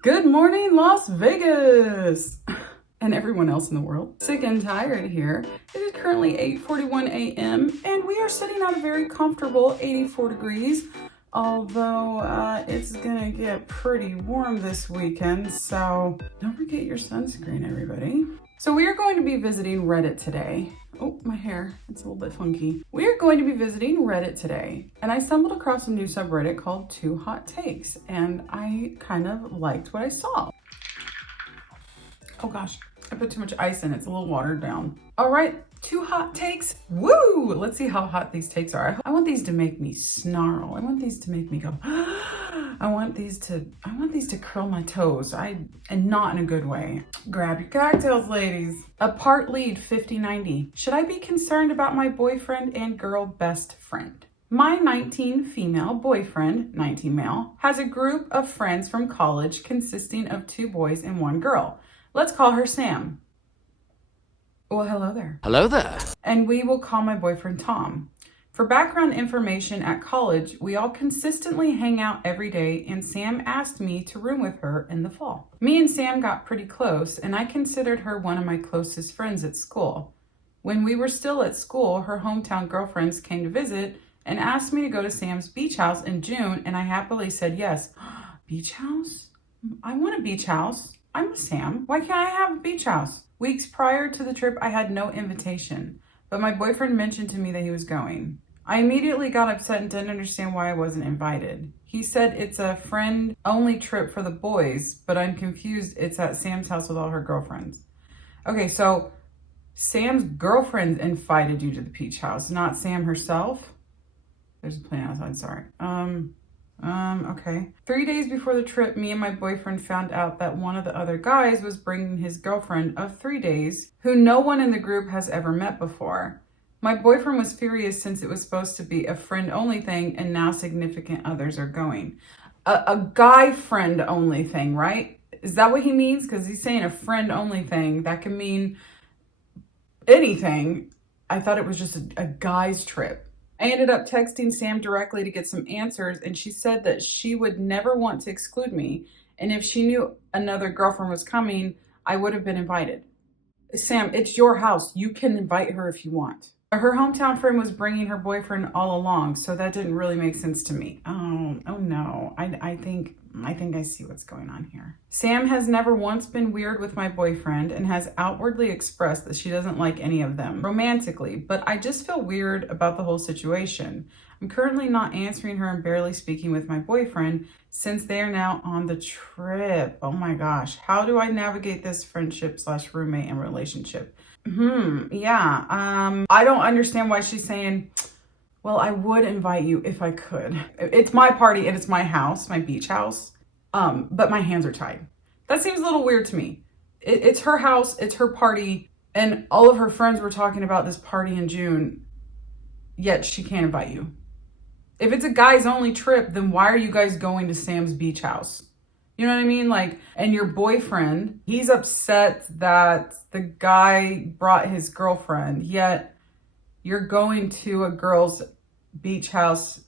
Good morning, Las Vegas! And everyone else in the world. Sick and tired here. It is currently 8:41 a.m. and we are sitting at a very comfortable 84 degrees. Although it's gonna get pretty warm this weekend, so don't forget your sunscreen, everybody. So we are going to be visiting Reddit today. Oh, my hair, it's a little bit funky. We are going to be visiting Reddit today, and I stumbled across a new subreddit called TwoHotTakes, and I kind of liked what I saw. Oh gosh, I put too much ice in, it's a little watered down. All right, 2HotTakes, woo! Let's see how hot these takes are. I want these to make me snarl. I want these to make me go, I want these to curl my toes, and not in a good way. Grab your cocktails, ladies. A part lead 5090. Should I be concerned about my boyfriend and girl best friend? My 19 female boyfriend, 19 male, has a group of friends from college consisting of 2 boys and 1 girl. Let's call her Sam. Well, hello there. Hello there. And we will call my boyfriend Tom. For background information, at college, we all consistently hang out every day, and Sam asked me to room with her in the fall. Me and Sam got pretty close, and I considered her one of my closest friends at school. When we were still at school, her hometown girlfriends came to visit and asked me to go to Sam's beach house in June, and I happily said yes. Beach house? I want a beach house. I'm with Sam. Why can't I have a beach house? Weeks prior to the trip, I had no invitation, but my boyfriend mentioned to me that he was going. I immediately got upset and didn't understand why I wasn't invited. He said it's a friend-only trip for the boys, but I'm confused. It's at Sam's house with all her girlfriends. Okay, so Sam's girlfriend invited you to the beach house, not Sam herself? There's a plane outside, sorry. Okay. 3 days before the trip, me and my boyfriend found out that one of the other guys was bringing his girlfriend of 3 days, who no one in the group has ever met before. My boyfriend was furious since it was supposed to be a friend-only thing, and now significant others are going. A guy friend-only thing, right? Is that what he means? Because he's saying a friend-only thing. That can mean anything. I thought it was just a guy's trip. I ended up texting Sam directly to get some answers, and she said that she would never want to exclude me, and if she knew another girlfriend was coming, I would have been invited. Sam, it's your house. You can invite her if you want. Her hometown friend was bringing her boyfriend all along, so that didn't really make sense to me. Oh no. I think I see what's going on here. Sam has never once been weird with my boyfriend and has outwardly expressed that she doesn't like any of them romantically, but I just feel weird about the whole situation. I'm currently not answering her and barely speaking with my boyfriend since they are now on the trip. Oh my gosh. How do I navigate this friendship/roommate and relationship? I don't understand why she's saying, well, I would invite you if I could. It's my party and it's my house, my beach house, but my hands are tied. That seems a little weird to me. It's her house, it's her party, and all of her friends were talking about this party in June, yet she can't invite you. If it's a guys only trip, then why are you guys going to Sam's beach house? You know what I mean? Like, and your boyfriend, he's upset that the guy brought his girlfriend, yet you're going to a girl's beach house.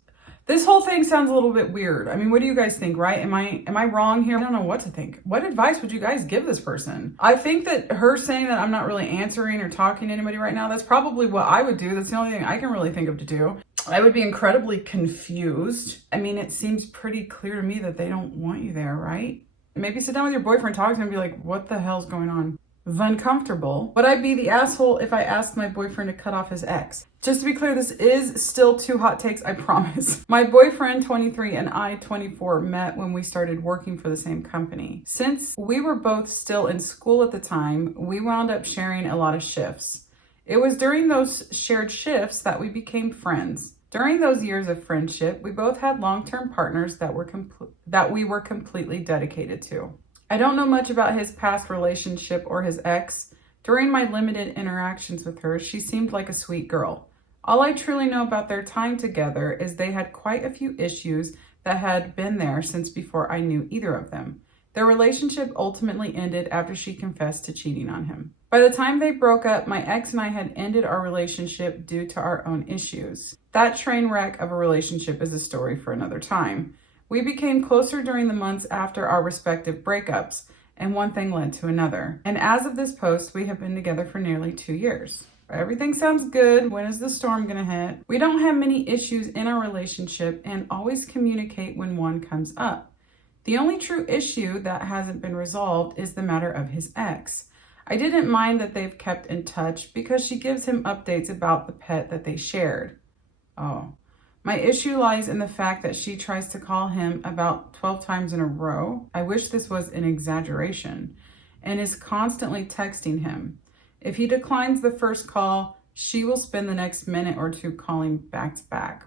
This whole thing sounds a little bit weird. I mean, what do you guys think, right? Am I wrong here? I don't know what to think. What advice would you guys give this person? I think that her saying that I'm not really answering or talking to anybody right now, that's probably what I would do. That's the only thing I can really think of to do. I would be incredibly confused. I mean, it seems pretty clear to me that they don't want you there, right? Maybe sit down with your boyfriend, talk to him, and be like, what the hell's going on? Uncomfortable. Would I be the asshole if I asked my boyfriend to cut off his ex? Just to be clear, this is still 2HotTakes, I promise. My boyfriend, 23, and I, 24, met when we started working for the same company. Since we were both still in school at the time, we wound up sharing a lot of shifts. It was during those shared shifts that we became friends. During those years of friendship, we both had long-term partners that we were completely dedicated to. I don't know much about his past relationship or his ex. During my limited interactions with her, she seemed like a sweet girl. All I truly know about their time together is they had quite a few issues that had been there since before I knew either of them. Their relationship ultimately ended after she confessed to cheating on him. By the time they broke up, my ex and I had ended our relationship due to our own issues. That train wreck of a relationship is a story for another time. We became closer during the months after our respective breakups, and one thing led to another. And as of this post, we have been together for nearly 2 years. Everything sounds good. When is the storm gonna hit? We don't have many issues in our relationship and always communicate when one comes up. The only true issue that hasn't been resolved is the matter of his ex. I didn't mind that they've kept in touch because she gives him updates about the pet that they shared. Oh. My issue lies in the fact that she tries to call him about 12 times in a row. I wish this was an exaggeration. And is constantly texting him. If he declines the first call, she will spend the next minute or two calling back to back.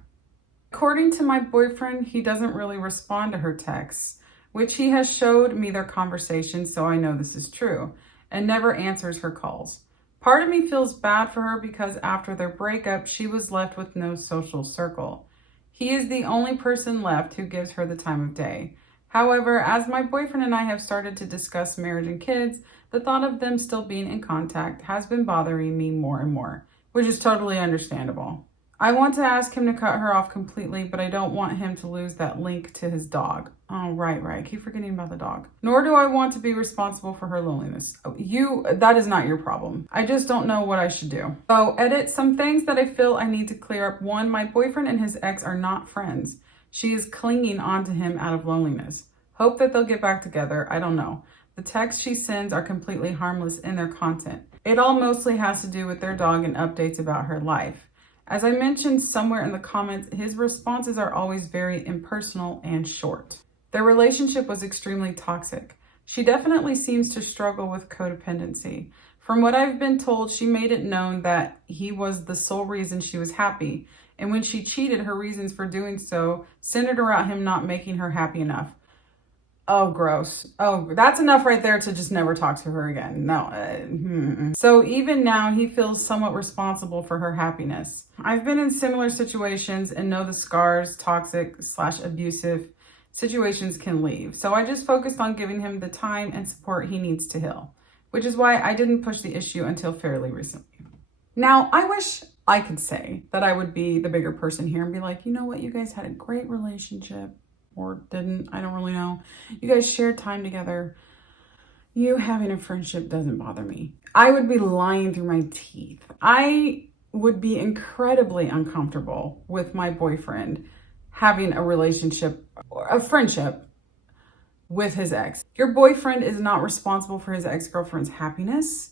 According to my boyfriend, he doesn't really respond to her texts, which he has showed me their conversations, so I know this is true, and never answers her calls. Part of me feels bad for her because after their breakup, she was left with no social circle. He is the only person left who gives her the time of day. However, as my boyfriend and I have started to discuss marriage and kids, the thought of them still being in contact has been bothering me more and more, which is totally understandable. I want to ask him to cut her off completely, but I don't want him to lose that link to his dog. Oh, right. I keep forgetting about the dog. Nor do I want to be responsible for her loneliness. That is not your problem. I just don't know what I should do. So, edit some things that I feel I need to clear up. 1, my boyfriend and his ex are not friends. She is clinging onto him out of loneliness. Hope that they'll get back together. I don't know. The texts she sends are completely harmless in their content. It all mostly has to do with their dog and updates about her life. As I mentioned somewhere in the comments, his responses are always very impersonal and short. Their relationship was extremely toxic. She definitely seems to struggle with codependency. From what I've been told, she made it known that he was the sole reason she was happy. And when she cheated, her reasons for doing so centered around him not making her happy enough. Oh, gross. Oh, that's enough right there to just never talk to her again. No. So even now, he feels somewhat responsible for her happiness. I've been in similar situations and know the scars, toxic/abusive situations can leave. So I just focused on giving him the time and support he needs to heal, which is why I didn't push the issue until fairly recently. Now, I wish I could say that I would be the bigger person here and be like, you know what, you guys had a great relationship. Or didn't, I don't really know. You guys shared time together. You having a friendship doesn't bother me. I would be lying through my teeth. I would be incredibly uncomfortable with my boyfriend having a relationship, a friendship with his ex. Your boyfriend is not responsible for his ex-girlfriend's happiness.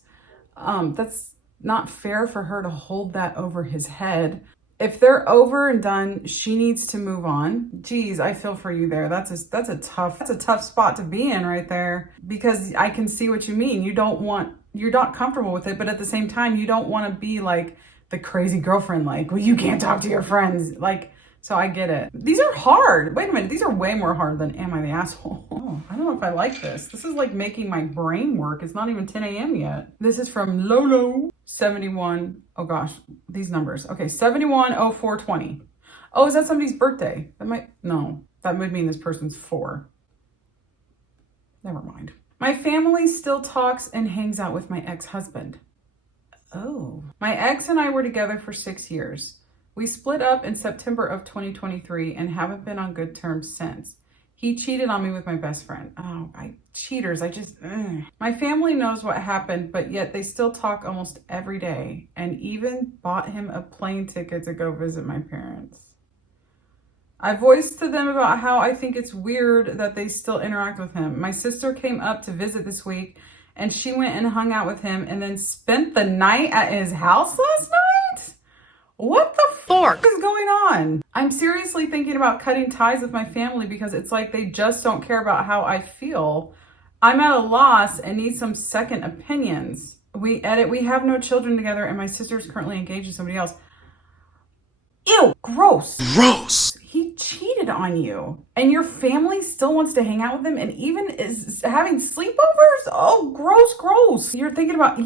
That's not fair for her to hold that over his head. If they're over and done, she needs to move on. Geez, I feel for you there. That's a tough spot to be in right there, because I can see what you mean. You're not comfortable with it, but at the same time, you don't want to be like the crazy girlfriend, like, well, you can't talk to your friends. Like, so I get it. These are hard. Wait a minute. These are way more hard than am I the asshole? Oh, I don't know if I like this. This is like making my brain work. It's not even 10 a.m. yet. This is from Lolo 71. Oh gosh, these numbers. Okay, 710420. Oh, is that somebody's birthday? That would mean this person's 4. Never mind. My family still talks and hangs out with my ex-husband. Oh. My ex and I were together for 6 years. We split up in September of 2023 and haven't been on good terms since. He cheated on me with my best friend. Oh, cheaters, My family knows what happened, but yet they still talk almost every day and even bought him a plane ticket to go visit my parents. I voiced to them about how I think it's weird that they still interact with him. My sister came up to visit this week and she went and hung out with him and then spent the night at his house last night? What the fuck is going on? I'm seriously thinking about cutting ties with my family because it's like they just don't care about how I feel. I'm at a loss and need some second opinions. We have no children together and my sister's currently engaged to somebody else. Ew, gross. Gross. He cheated on you and your family still wants to hang out with him and even is having sleepovers? Oh, gross. You're thinking about,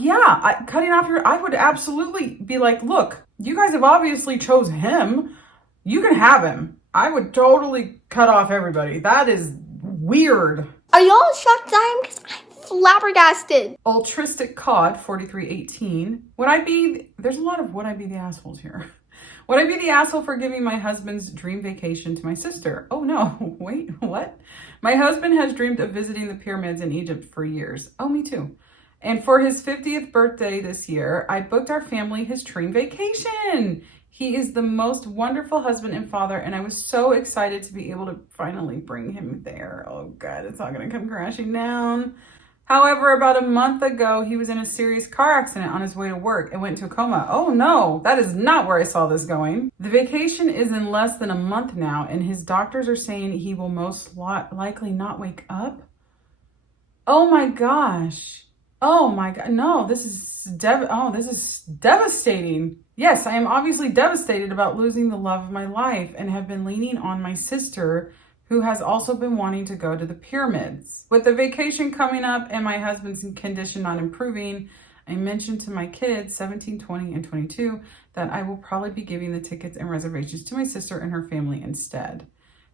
cutting off I would absolutely be like, look, you guys have obviously chose him. You can have him. I would totally cut off everybody. That is weird. Are y'all shocked I am? Because I'm flabbergasted. Altruistic Cod 4318. There's a lot of would I be the assholes here. Would I be the asshole for giving my husband's dream vacation to my sister? Oh no, wait, what? My husband has dreamed of visiting the pyramids in Egypt for years. Oh, me too. And for his 50th birthday this year, I booked our family his dream vacation. He is the most wonderful husband and father, and I was so excited to be able to finally bring him there. Oh God, it's all gonna come crashing down. However, about a month ago, he was in a serious car accident on his way to work and went into a coma. Oh no, that is not where I saw this going. The vacation is in less than a month now, and his doctors are saying he will most likely not wake up. Oh my gosh. Oh my God. No, this is devastating. Yes, I am obviously devastated about losing the love of my life and have been leaning on my sister, who has also been wanting to go to the pyramids. With the vacation coming up and my husband's condition not improving, I mentioned to my kids, 17, 20, and 22, that I will probably be giving the tickets and reservations to my sister and her family instead.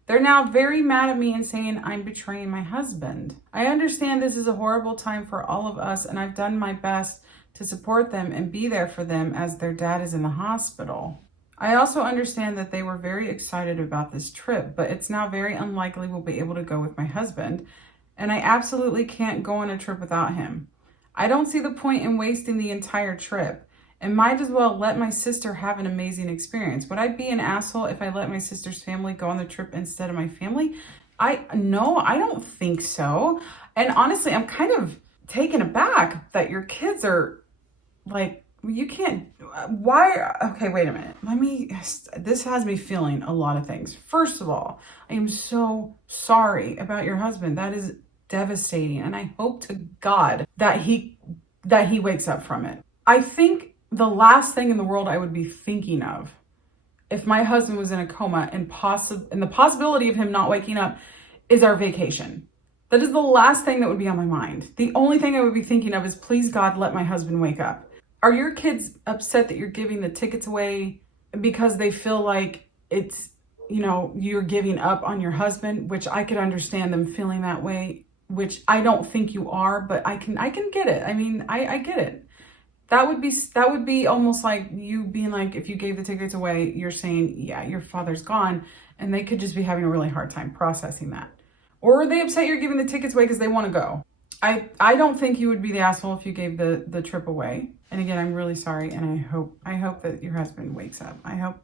They're now very mad at me and saying I'm betraying my husband. I understand this is a horrible time for all of us, and I've done my best to support them and be there for them as their dad is in the hospital. I also understand that they were very excited about this trip, but it's now very unlikely we'll be able to go with my husband, and I absolutely can't go on a trip without him. I don't see the point in wasting the entire trip, and might as well let my sister have an amazing experience. Would I be an asshole if I let my sister's family go on the trip instead of my family? No, I don't think so. And honestly, I'm kind of taken aback that your kids are like, you can't, why? Okay, wait a minute. This has me feeling a lot of things. First of all, I am so sorry about your husband. That is devastating. And I hope to God that he wakes up from it. I think the last thing in the world I would be thinking of if my husband was in a coma and the possibility of him not waking up is our vacation. That is the last thing that would be on my mind. The only thing I would be thinking of is, please God, let my husband wake up. Are your kids upset that you're giving the tickets away because they feel like it's, you're giving up on your husband, which I could understand them feeling that way, which I don't think you are, but I can get it. I mean, I get it. That would be almost like you being like, if you gave the tickets away, you're saying, yeah, your father's gone, and they could just be having a really hard time processing that. Or are they upset you're giving the tickets away because they want to go? I don't think you would be the asshole if you gave the trip away. And again, I'm really sorry, and I hope that your husband wakes up. I hope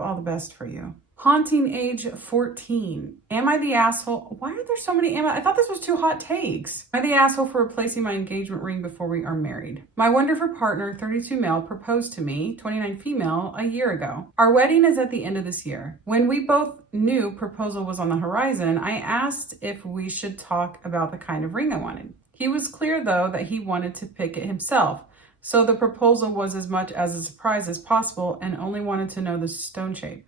all the best for you. Haunting age 14. Am I the asshole? Why are there so many? I thought this was 2 hot takes. Am I the asshole for replacing my engagement ring before we are married? My wonderful partner, 32 male, proposed to me, 29 female, a year ago. Our wedding is at the end of this year. When we both knew proposal was on the horizon, I asked if we should talk about the kind of ring I wanted. He was clear, though, that he wanted to pick it himself. So the proposal was as much as a surprise as possible and only wanted to know the stone shape.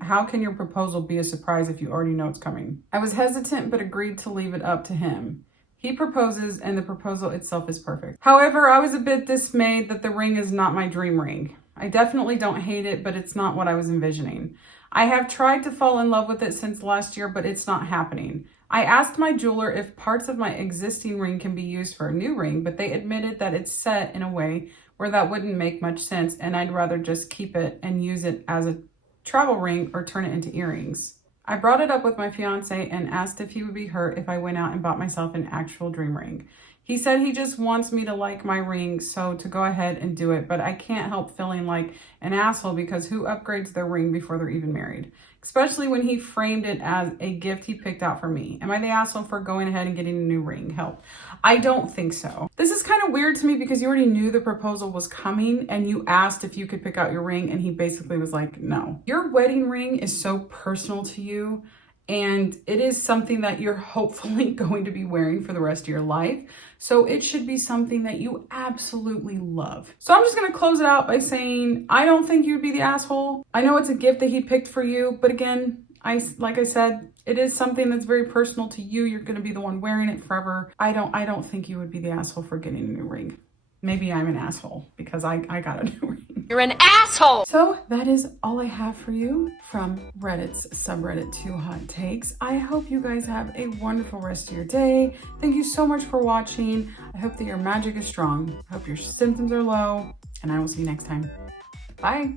How can your proposal be a surprise if you already know it's coming? I was hesitant but agreed to leave it up to him. He proposes and the proposal itself is perfect. However, I was a bit dismayed that the ring is not my dream ring. I definitely don't hate it, but it's not what I was envisioning. I have tried to fall in love with it since last year, but it's not happening. I asked my jeweler if parts of my existing ring can be used for a new ring, but they admitted that it's set in a way where that wouldn't make much sense, and I'd rather just keep it and use it as a travel ring or turn it into earrings. I brought it up with my fiance and asked if he would be hurt if I went out and bought myself an actual dream ring. He said he just wants me to like my ring, so to go ahead and do it, but I can't help feeling like an asshole because who upgrades their ring before they're even married? Especially when he framed it as a gift he picked out for me. Am I the asshole for going ahead and getting a new ring? Help. I don't think so. This is kind of weird to me because you already knew the proposal was coming and you asked if you could pick out your ring and he basically was like, no. Your wedding ring is so personal to you and it is something that you're hopefully going to be wearing for the rest of your life. So it should be something that you absolutely love. So I'm just going to close it out by saying, I don't think you'd be the asshole. I know it's a gift that he picked for you, but again, like I said, it is something that's very personal to you. You're going to be the one wearing it forever. I don't think you would be the asshole for getting a new ring. Maybe I'm an asshole because I got a new ring. You're an asshole! So that is all I have for you from Reddit's subreddit 2HotTakes. I hope you guys have a wonderful rest of your day. Thank you so much for watching. I hope that your magic is strong. I hope your symptoms are low, and I will see you next time. Bye.